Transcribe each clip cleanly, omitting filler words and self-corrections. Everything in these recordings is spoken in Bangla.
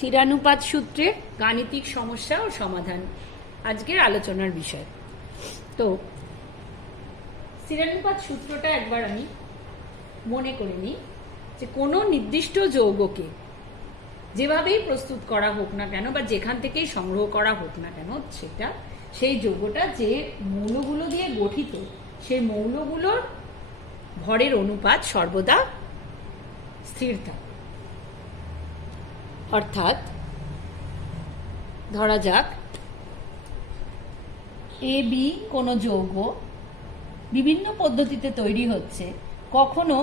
চিরানুপাত সূত্রে গাণিতিক সমস্যা ও সমাধান আজকের আলোচনার বিষয়। তো চিরানুপাত সূত্রটা একবার আমি মনে করে নিই যে কোনো নির্দিষ্ট যৌগকে যেভাবেই প্রস্তুত করা হোক না কেন বা যেখান থেকেই সংগ্রহ করা হোক না কেন, সেটা সেই যৌগটা যে মৌলগুলো দিয়ে গঠিত সেই মৌলগুলোর ভরের অনুপাত সর্বদা স্থির থাকে। অর্থাৎ ধরা যাক এ বি কোনো যৌগ বিভিন্ন পদ্ধতিতে তৈরি হচ্ছে। কখনো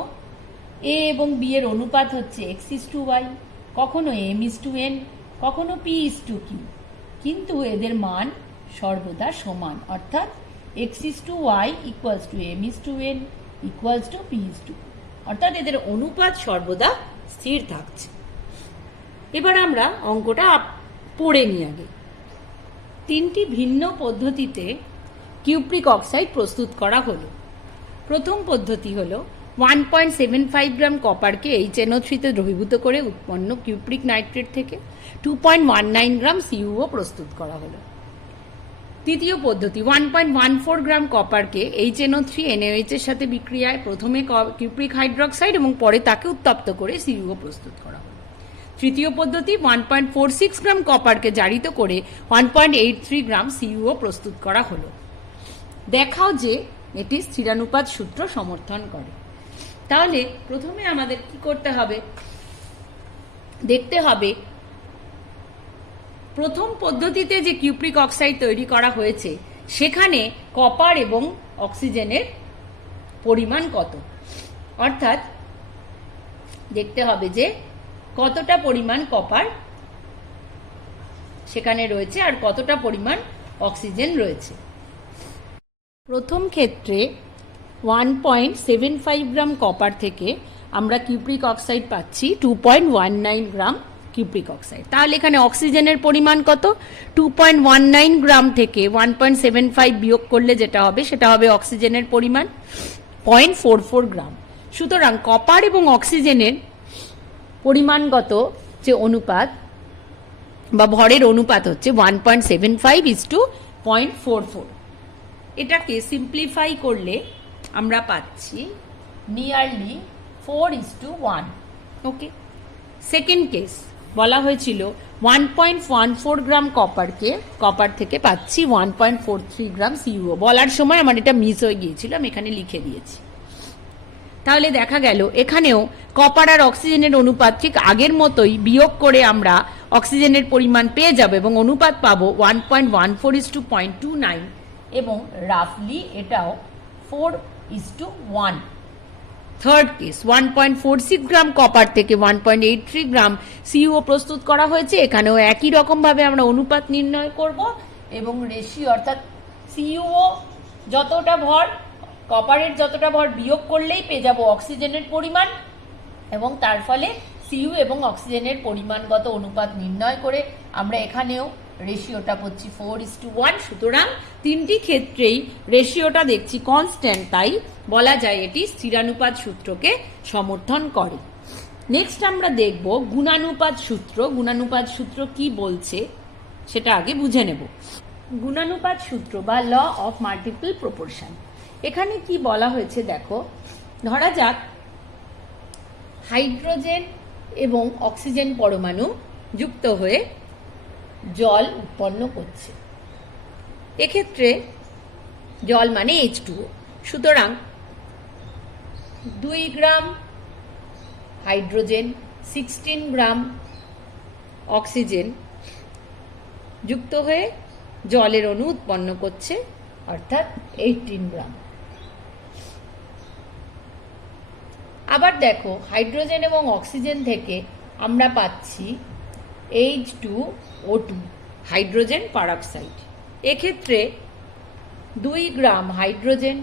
এ এবং বি এর অনুপাত হচ্ছে x:y, কখনো m:n, কখনো p:q, কিন্তু এদের মান সর্বদা সমান, অর্থাৎ x:y = m:n = p:, অর্থাৎ এদের অনুপাত সর্বদা স্থির থাকছে। এবার আমরা অঙ্কটা পড়ে নিই আগে। তিনটি ভিন্ন পদ্ধতিতে কিউপ্রিক অক্সাইড প্রস্তুত করা হলো। প্রথম পদ্ধতি হলো 1.75 গ্রাম কপারকে HNO3-তে দ্রবীভূত করে উৎপন্ন কিউপ্রিক নাইট্রেট থেকে 2.19 গ্রাম CuO প্রস্তুত করা হলো। তৃতীয় পদ্ধতি 1.14 গ্রাম কপারকে HNO3 NaOH এর সাথে বিক্রিয়ায় প্রথমে কিউপ্রিক হাইড্রোক্সাইড এবং পরে তাকে উত্তপ্ত করে CuO প্রস্তুত করা হলো। তৃতীয় পদ্ধতি 1.46 গ্রাম কপারকে জারিত করে 1.83 গ্রাম CuO প্রস্তুত করা হলো। দেখাও যে এটি স্থিরানুপাত সূত্র সমর্থন করে। তাহলে প্রথমে আমাদের কি করতে হবে, দেখতে হবে প্রথম পদ্ধতিতে যে কিউপ্রিক অক্সাইড তৈরি করা হয়েছে সেখানে কপার এবং অক্সিজেনের পরিমাণ কত। অর্থাৎ দেখতে হবে যে কতটা পরিমাণ কপার সেখানে রয়েছে আর কতটা পরিমাণ অক্সিজেন রয়েছে। প্রথম ক্ষেত্রে 1.75 গ্রাম কপার থেকে আমরা কিউপ্রিক অক্সাইড পাচ্ছি 2.19 গ্রাম কিউপ্রিক অক্সাইড। তাহলে এখানে অক্সিজেনের পরিমাণ কত? 2.19 গ্রাম থেকে 1.75 বিয়োগ করলে যেটা হবে সেটা হবে অক্সিজেনের পরিমাণ 0.44 গ্রাম। সুতরাং কপার এবং অক্সিজেনের পরিমাণগত যে অনুপাত বা ভরের অনুপাত হচ্ছে 1.75:0.44। এটাকে সিম্পলিফাই করলে আমরা পাচ্ছি নিয়ারলি 4:1। ওকে, সেকেন্ড কেস বলা হয়েছিল 1.14 গ্রাম কপার থেকে পাচ্ছি 1.43 গ্রাম CuO। বলার সময় আমার এটা মিস হয়ে গিয়েছিল, আমি এখানে লিখে দিয়েছি। তাহলে দেখা গেল এখানেও কপার আর অক্সিজেনের অনুপাত ঠিক আগের মতোই বিয়োগ করে আমরা অক্সিজেনের পরিমাণ পেয়ে যাব এবং অনুপাত পাবো 1.14:0.29 এবং রাফলি এটাও 4:1। থার্ড কেস 1.46 গ্রাম কপার থেকে 1.83 গ্রাম CuO প্রস্তুত করা হয়েছে। এখানেও একই রকম ভাবে আমরা অনুপাত নির্ণয় করব এবং রেশিও, অর্থাৎ CuO যতটা ভর কপারের যতটা ভর বিয়োগ করলেই পেয়ে যাব অক্সিজেনের পরিমাণ এবং তার ফলে CuO এবং অক্সিজেনের পরিমাণগত অনুপাত নির্ণয় করে আমরা এখানেও রেশিওটা পাচ্ছি 4:1। সুতরাং তিনটি ক্ষেত্রেই রেশিওটা দেখছি কনস্ট্যান্ট, তাই বলা যায় এটি স্থিরানুপাত সূত্রকে সমর্থন করে। নেক্সট আমরা দেখব গুণানুপাত সূত্র। গুণানুপাত সূত্র কি বলছে সেটা আগে বুঝে নেব। গুণানুপাত সূত্র বা ল অফ মাল্টিপল প্রপোর্শন, এখানে কি বলা হয়েছে দেখো। ধরা যাক হাইড্রোজেন এবং অক্সিজেন পরমাণু যুক্ত হয়ে জল উৎপন্ন করছে। এক্ষেত্রে জল মানে H2O। সুতরাং 2 গ্রাম হাইড্রোজেন 16 গ্রাম অক্সিজেন যুক্ত হয়ে জলের অণু উৎপন্ন করছে, অর্থাৎ 18 গ্রাম। আবার দেখো হাইড্রোজেন এবং অক্সিজেন থেকে আমরা পাচ্ছি H2O2 হাইড্রোজেন পারঅক্সাইড। এক্ষেত্রে 2 গ্রাম হাইড্রোজেন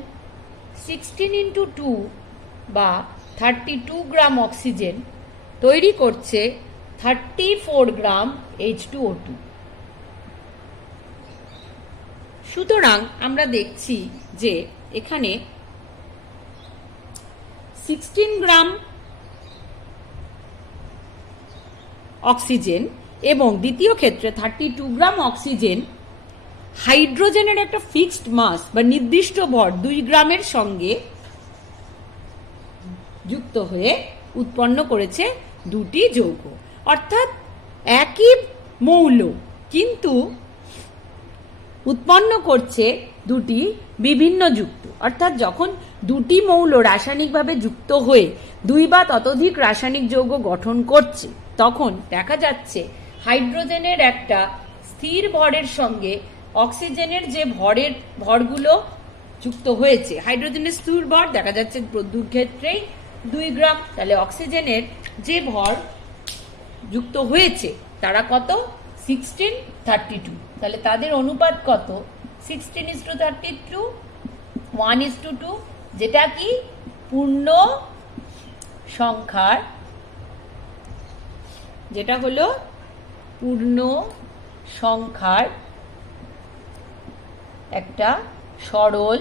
16 × 2 বা 32 গ্রাম অক্সিজেন তৈরি করছে 34 গ্রাম H2O2। সুতরাং আমরা দেখছি যে এখানে 16 গ্রাম অক্সিজেন এবং দ্বিতীয় ক্ষেত্রে 32 গ্রাম অক্সিজেন হাইড্রোজেনের একটা ফিক্সড মাস বা নির্দিষ্ট ভর 2 গ্রামের সঙ্গে যুক্ত হয়ে উৎপন্ন করেছে দুটি যৌগ। অর্থাৎ একই মৌল কিন্তু উৎপন্ন করছে দুটি বিভিন্ন যুক্ত। অর্থাৎ যখন দুটি মৌল রাসায়নিকভাবে যুক্ত হয়ে 2 বা ততোধিক রাসায়নিক যৌগ গঠন করছে, তখন দেখা যাচ্ছে হাইড্রোজেনের একটা স্থির ভরের সঙ্গে অক্সিজেনের যে ভরগুলো যুক্ত হয়েছে, হাইড্রোজেনের স্থির ভর দেখা যাচ্ছে দুই ক্ষেত্রেই 2 গ্রাম। তাহলে অক্সিজেনের যে ভর যুক্ত হয়েছে তারা কত? 16:32। তাহলে তাদের অনুপাত কত? 16:32, 1:2, যেটা কি পূর্ণ সংখ্যার, যেটা হলো পূর্ণ সংখ্যার একটা সরল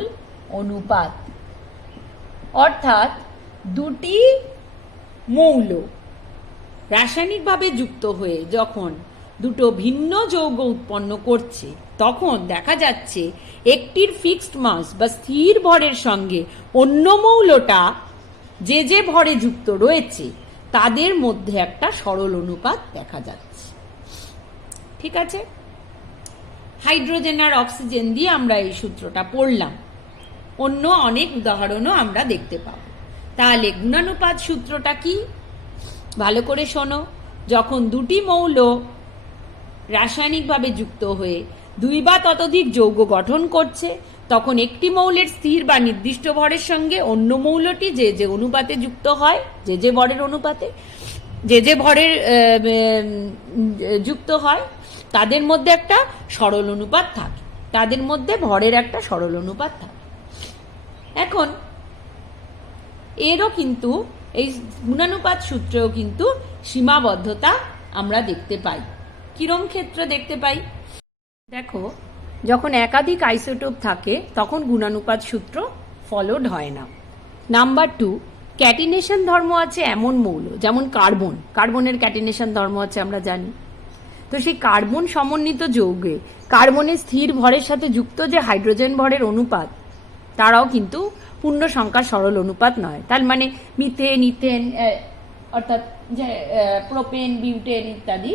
অনুপাত। অর্থাৎ দুটি মৌল রাসায়নিকভাবে যুক্ত হয়ে যখন দুটো ভিন্ন যৌগ উৎপন্ন করছে, তখন দেখা যাচ্ছে একটির ফিক্সড মাস বা স্থির ভরের সঙ্গে অন্য মৌলটা যে যে ভরে যুক্ত রয়েছে তাদের মধ্যে একটা সরল অনুপাত দেখা যাচ্ছে। ঠিক আছে, হাইড্রোজেন আর অক্সিজেন দিয়ে আমরা এই সূত্রটা পড়লাম। অন্য অনেক উদাহরণও আমরা দেখতে পাব। তাহলে গুণানুপাত সূত্রটা কি? ভালো করে শোনো। যখন দুটি মৌল রাসায়নিকভাবে যুক্ত হয়ে 2 বা ততোধিক যৌগ গঠন করছে, তখন একটি মৌলের স্থির বা নির্দিষ্ট ভরের সঙ্গে অন্য মৌলটি যে যে অনুপাতে যুক্ত হয়, যে যে ভরের অনুপাতে, যে যে ভরের যুক্ত হয়, তাদের মধ্যে একটা সরল অনুপাত থাকে, তাদের মধ্যে ভরের একটা সরল অনুপাত থাকে। এখন এরও কিন্তু এই গুণানুপাত সূত্রেও কিন্তু সীমাবদ্ধতা আমরা দেখতে পাই। কিরম ক্ষেত্রে দেখতে পাই? দেখো, যখন একাধিক আইসোটোপ থাকে তখন গুণানুপাত সূত্র ফলোড হয় না। নাম্বার 2, ক্যাটিনেশন ধর্ম আছে এমন মৌল, যেমন কার্বন। কার্বনের ক্যাটিনেশন ধর্ম আছে আমরা জানি। তো সেই কার্বন সমন্বিত যৌগে কার্বনের স্থির ভরের সাথে যুক্ত যে হাইড্রোজেন ভরের অনুপাত, তারাও কিন্তু পূর্ণ সংখ্যার সরল অনুপাত নয়। তার মানে মিথেন, ইথেন, অর্থাৎ যে প্রোপেন, বিউটেন ইত্যাদি,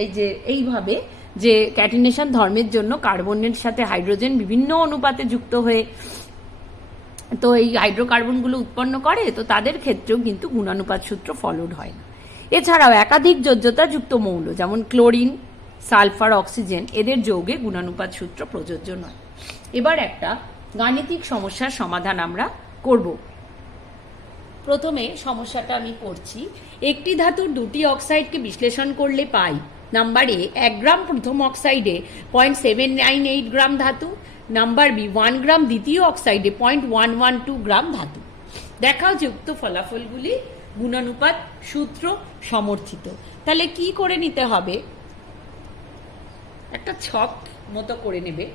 এই যে এইভাবে যে ক্যাটিনেশন ধর্মের জন্য কার্বনের সাথে হাইড্রোজেন বিভিন্ন অনুপাতে যুক্ত হয়ে তো এই হাইড্রোকার্বনগুলো উৎপন্ন করে, তো তাদের ক্ষেত্রেও কিন্তু গুণানুপাত সূত্র ফলোড হয় না। এছাড়াও একাধিক যোজ্যতা যুক্ত মৌল যেমন ক্লোরিন, সালফার, অক্সিজেন, এদের যৌগে গুণানুপাত সূত্র প্রযোজ্য নয়। এবার একটা গাণিতিক সমস্যার সমাধান আমরা করব। প্রথমে সমস্যাটা আমি পড়ছি। একটি ধাতুর দুটি অক্সাইডকে বিশ্লেষণ করলে পাই নাম্বার এ 1 গ্রাম প্রথম অক্সাইডে 0.798 গ্রাম ধাতু, নাম্বার বি 1 গ্রাম দ্বিতীয় অক্সাইডে 0.112 গ্রাম ধাতু। দেখাও যে উক্ত ফলাফলগুলি গুণানুপাত সূত্র সমর্থিত। তাহলে কি করে নিতে হবে? একটা ছক মতো করে নেবে,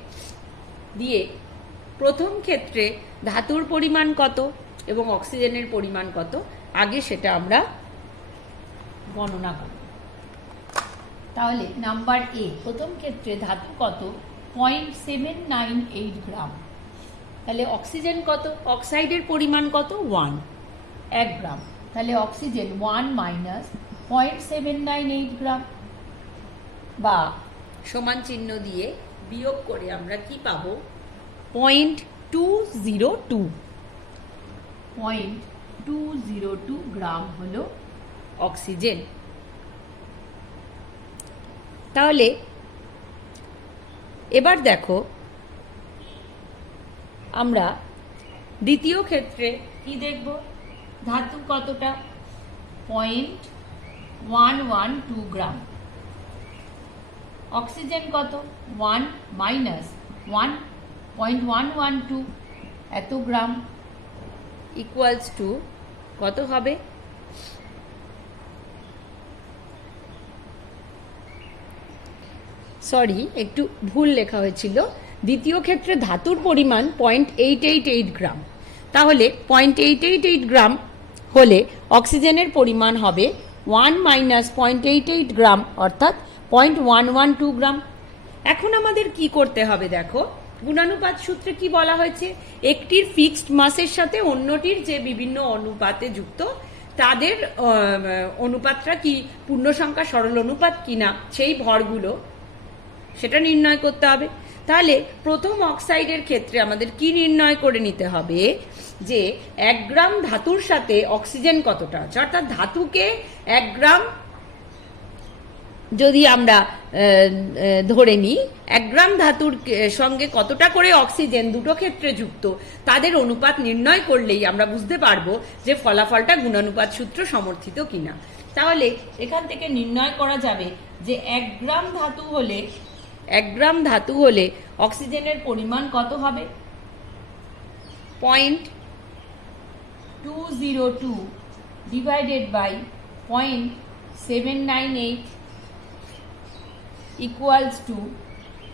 দিয়ে প্রথম ক্ষেত্রে ধাতুর পরিমাণ কত এবং অক্সিজেনের পরিমাণ কত আগে সেটা আমরা গণনা করব। তাহলে নাম্বার এ, প্রথম ক্ষেত্রে ধাতু কত? 0.798 গ্রাম। তাহলে অক্সিজেন কত? অক্সাইডের পরিমাণ কত? 1 গ্রাম। তাহলে অক্সিজেন 1 মাইনাস 0.798 গ্রাম, বা সমান চিহ্ন দিয়ে বিয়োগ করে আমরা কি পাবো? 0.202 গ্রাম হলো অক্সিজেন। তাহলে এবার দেখো, আমরা দ্বিতীয় ক্ষেত্রে কি দেখব? ধাতু কতটা? 0.112 গ্রাম। অক্সিজেন কত? 1 মাইনাস 1.112 এত গ্রাম ইকুয়ালস টু কত হবে? সরি, একটু ভুল লেখা হয়েছিল। দ্বিতীয় ক্ষেত্রে ধাতুর পরিমাণ 0.888 গ্রাম। তাহলে 0.888 গ্রাম হলে অক্সিজেনের পরিমাণ হবে 1 - 0.88 গ্রাম অর্থাৎ 0.112 গ্রাম। এখন আমাদের কি করতে হবে দেখো, গুণানুপাত সূত্রে কি বলা হয়েছে, একটির ফিক্সড মাসের সাথে অন্যটির যে বিভিন্ন অনুপাতে যুক্ত তাদের অনুপাতটা কি পূর্ণ সংখ্যা সরল অনুপাত কিনা সেই ভরগুলো সেটা নির্ণয় করতে হবে। তাহলে প্রথম অক্সাইডের ক্ষেত্রে আমাদের কি নির্ণয় করে নিতে হবে যে 1 গ্রাম ধাতুর সাথে অক্সিজেন কতটা আছে, অর্থাৎ ধাতুকে 1 গ্রাম যদি আমরা ধরে নিই, 1 গ্রাম ধাতুর সঙ্গে কতটা করে অক্সিজেন দুটো ক্ষেত্রে যুক্ত তাদের অনুপাত নির্ণয় করলেই আমরা বুঝতে পারবো যে ফলাফলটা গুণানুপাত সূত্র সমর্থিত কিনা। তাহলে এখান থেকে নির্ণয় করা যাবে যে 1 গ্রাম ধাতু হলে অক্সিজেনের পরিমাণ কত হবে, 0.202 ডিভাইডেড বাই 0.798 equals to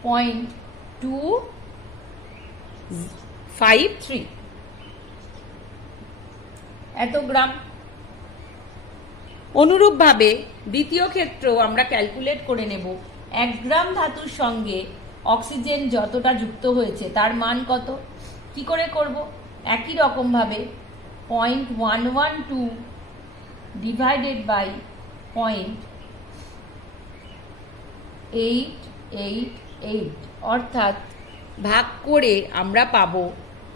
0.253 এত গ্রাম। অনুরূপভাবে দ্বিতীয় ক্ষেত্রেও আমরা ক্যালকুলেট করে নেব 1 গ্রাম ধাতুর সঙ্গে অক্সিজেন যতটা যুক্ত হয়েছে তার মান কত। কি করে করব, একই রকমভাবে 0.112 ডিভাইডেড বাই 0.888 অর্থাৎ ভাগ করে আমরা পাবো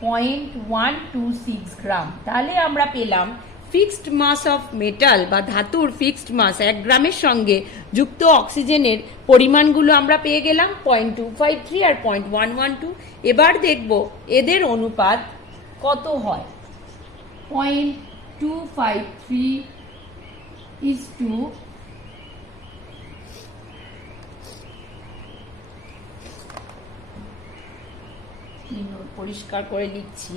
0.126 গ্রাম। তাহলে আমরা পেলাম ফিক্সড মাস অফ মেটাল বা ধাতুর ফিক্সড মাস 1 গ্রামের সঙ্গে যুক্ত অক্সিজেনের পরিমাণগুলো আমরা পেয়ে গেলাম 0.253 আর 0.112। এবার দেখব এদের অনুপাত কত হয়। 0.253 is to পরিষ্কার করে লিখছি,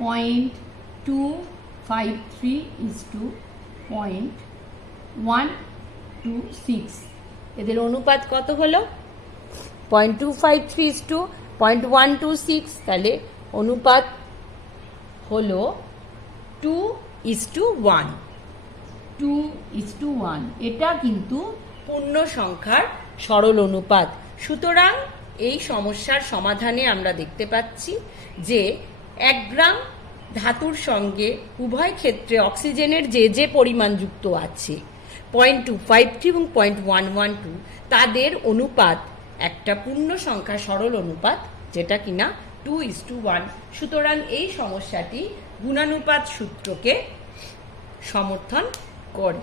0.253 is to 0.126। এদের অনুপাত কত হলো, 0.253 is to 0.126। তাহলে অনুপাত হলো 2:1। 2:1 এটা কিন্তু পূর্ণ সংখ্যার সরল অনুপাত। সুতরাং এই সমস্যার সমাধানে আমরা দেখতে পাচ্ছি যে 1 গ্রাম ধাতুর সঙ্গে উভয় ক্ষেত্রে অক্সিজেনের যে পরিমাণ যুক্ত আছে 0.253 এবং 0.112 তাদের অনুপাত একটা পূর্ণ সংখ্যা সরল অনুপাত, যেটা কিনা 2:1। সুতরাং এই সমস্যাটি গুণানুপাত সূত্রকে সমর্থন করে।